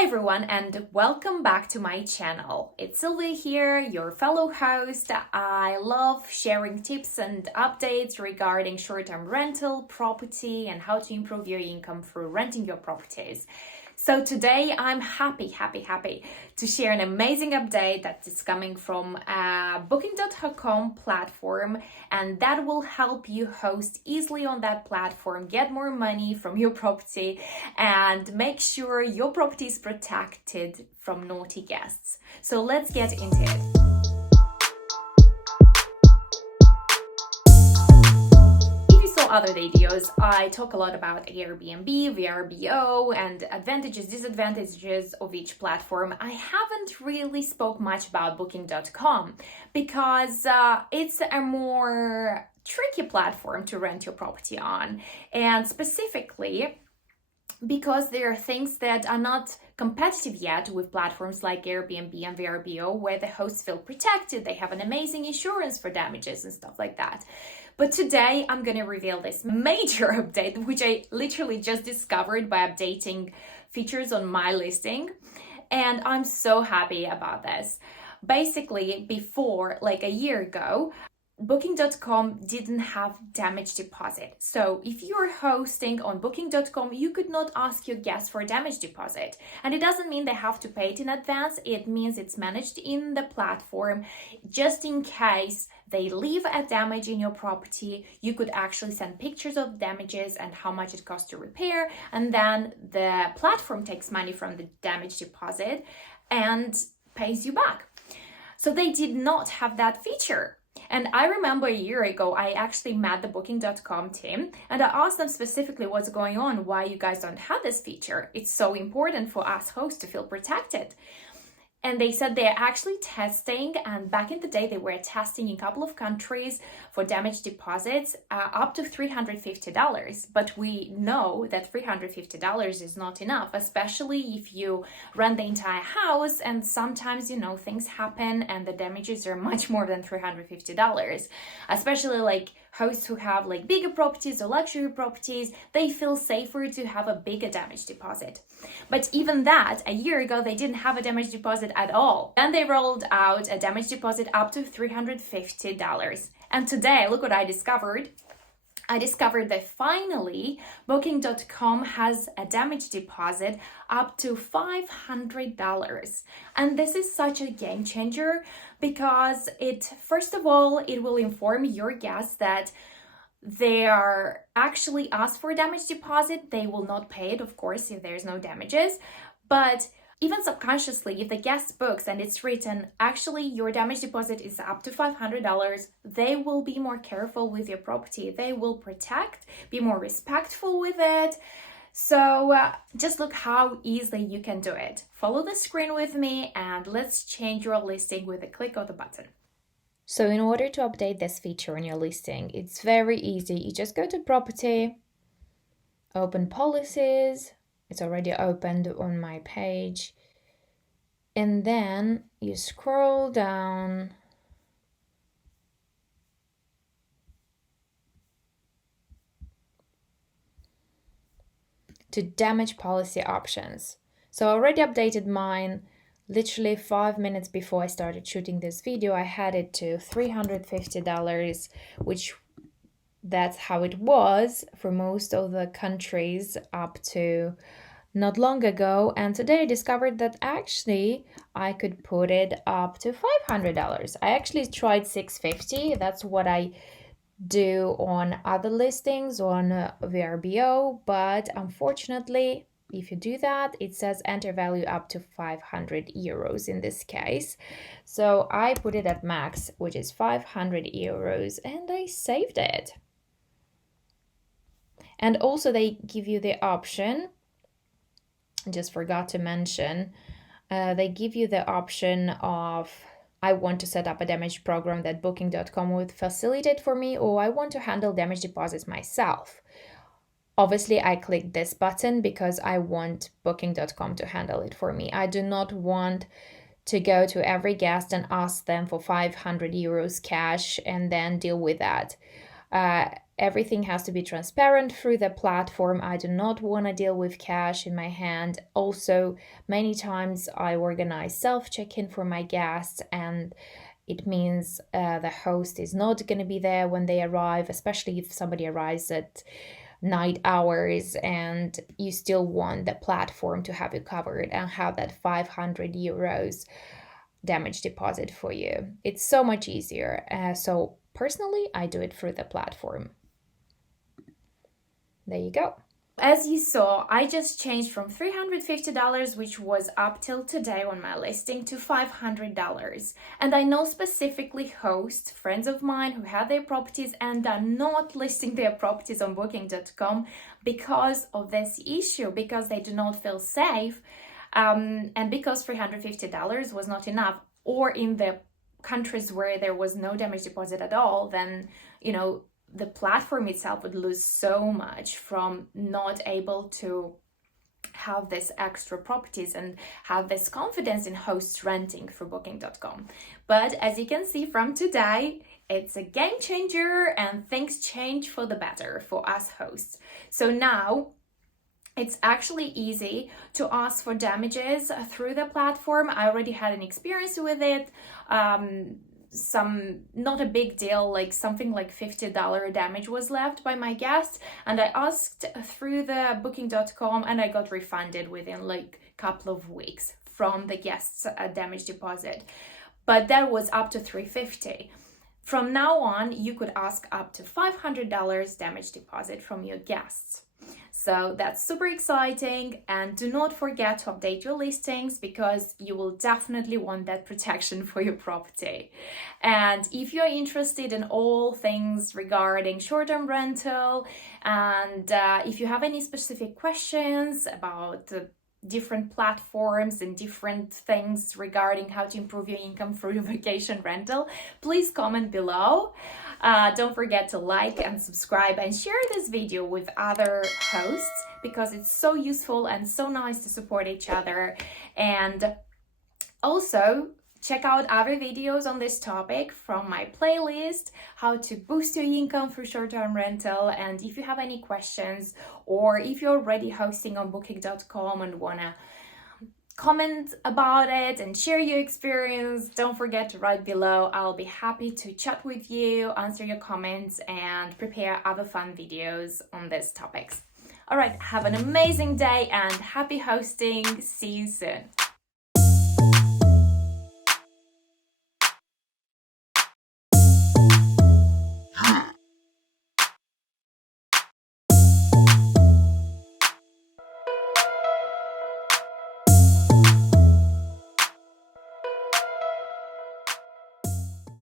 Hi everyone and welcome back to my channel. It's Sylvia here, your fellow host. I love sharing tips and updates regarding short-term rental, property, and how to improve your income through renting your properties. So today I'm happy to share an amazing update that is coming from booking.com platform, and that will help you host easily on that platform, get more money from your property, and make sure your property is protected from naughty guests. So let's get into it. Other videos, I talk a lot about Airbnb, VRBO, and advantages, disadvantages of each platform. I haven't really spoke much about booking.com because it's a more tricky platform to rent your property on, and specifically because there are things that are not competitive yet with platforms like Airbnb and VRBO, where the hosts feel protected, they have an amazing insurance for damages and stuff like that. But today I'm going to reveal this major update, which I literally just discovered by updating features on my listing. And I'm so happy about this. Basically, before, like a year ago, Booking.com didn't have damage deposit. So if you're hosting on Booking.com, you could not ask your guests for a damage deposit. And it doesn't mean they have to pay it in advance. It means it's managed in the platform. Just in case they leave a damage in your property, you could actually send pictures of damages and how much it costs to repair. And then the platform takes money from the damage deposit and pays you back. So they did not have that feature. And I remember a year ago, I actually met the Booking.com team and I asked them specifically what's going on, why you guys don't have this feature. It's so important for us hosts to feel protected. And they said they're actually testing, and back in the day, they were testing in a couple of countries for damage deposits up to $350. But we know that $350 is not enough, especially if you rent the entire house and sometimes, things happen and the damages are much more than $350. Especially like hosts who have like bigger properties or luxury properties, they feel safer to have a bigger damage deposit. But even that, a year ago, they didn't have a damage deposit at all. Then they rolled out a damage deposit up to $350. And today, look what I discovered. I discovered that finally Booking.com has a damage deposit up to $500. And this is such a game changer because first of all, it will inform your guests that they are actually asked for a damage deposit. They will not pay it, of course, if there's no damages. But even subconsciously, if the guest books and it's written, actually, your damage deposit is up to $500, they will be more careful with your property. They will protect, be more respectful with it. So just look how easily you can do it. Follow the screen with me and let's change your listing with a click of the button. So in order to update this feature on your listing, it's very easy. You just go to property, open policies. It's already opened on my page. And then you scroll down to damage policy options. So I already updated mine. Literally 5 minutes before I started shooting this video, I had it to $350, which that's how it was for most of the countries up to not long ago. And today I discovered that actually I could put it up to $500. I actually tried $650. That's what I do on other listings on VRBO, but unfortunately, if you do that, it says enter value up to 500 euros in this case. So I put it at max, which is 500 euros, and I saved it. And also they give you the option, just forgot to mention, they give you the option of, I want to set up a damage program that Booking.com would facilitate for me, or I want to handle damage deposits myself. Obviously, I clicked this button because I want Booking.com to handle it for me. I do not want to go to every guest and ask them for 500 euros cash and then deal with that. Everything has to be transparent through the platform. I do not want to deal with cash in my hand. Also, many times I organize self check-in for my guests, and it means the host is not going to be there when they arrive, especially if somebody arrives at night hours and you still want the platform to have you covered and have that 500 euros damage deposit for you. It's so much easier. So personally, I do it through the platform. There you go. As you saw, I just changed from $350, which was up till today on my listing, to $500. And I know specifically hosts, friends of mine who have their properties and are not listing their properties on booking.com because of this issue, because they do not feel safe, and because $350 was not enough, or in the countries where there was no damage deposit at all, then, the platform itself would lose so much from not able to have this extra properties and have this confidence in hosts renting for booking.com. But as you can see from today, it's a game changer and things change for the better for us hosts. So now it's actually easy to ask for damages through the platform. I already had an experience with it. Not a big deal, like something like $50 damage was left by my guests, and I asked through the booking.com and I got refunded within like a couple of weeks from the guests' damage deposit. But that was up to $350. From now on, you could ask up to $500 damage deposit from your guests. So that's super exciting, and do not forget to update your listings because you will definitely want that protection for your property. And if you're interested in all things regarding short-term rental, and if you have any specific questions about different platforms and different things regarding how to improve your income through your vacation rental, please comment below. Don't forget to like and subscribe and share this video with other hosts because it's so useful and so nice to support each other. And also check out other videos on this topic from my playlist, how to boost your income through short-term rental. And if you have any questions, or if you're already hosting on booking.com and wanna comment about it and share your experience, don't forget to write below. I'll be happy to chat with you, answer your comments, and prepare other fun videos on these topics. All right, have an amazing day and happy hosting. See you soon.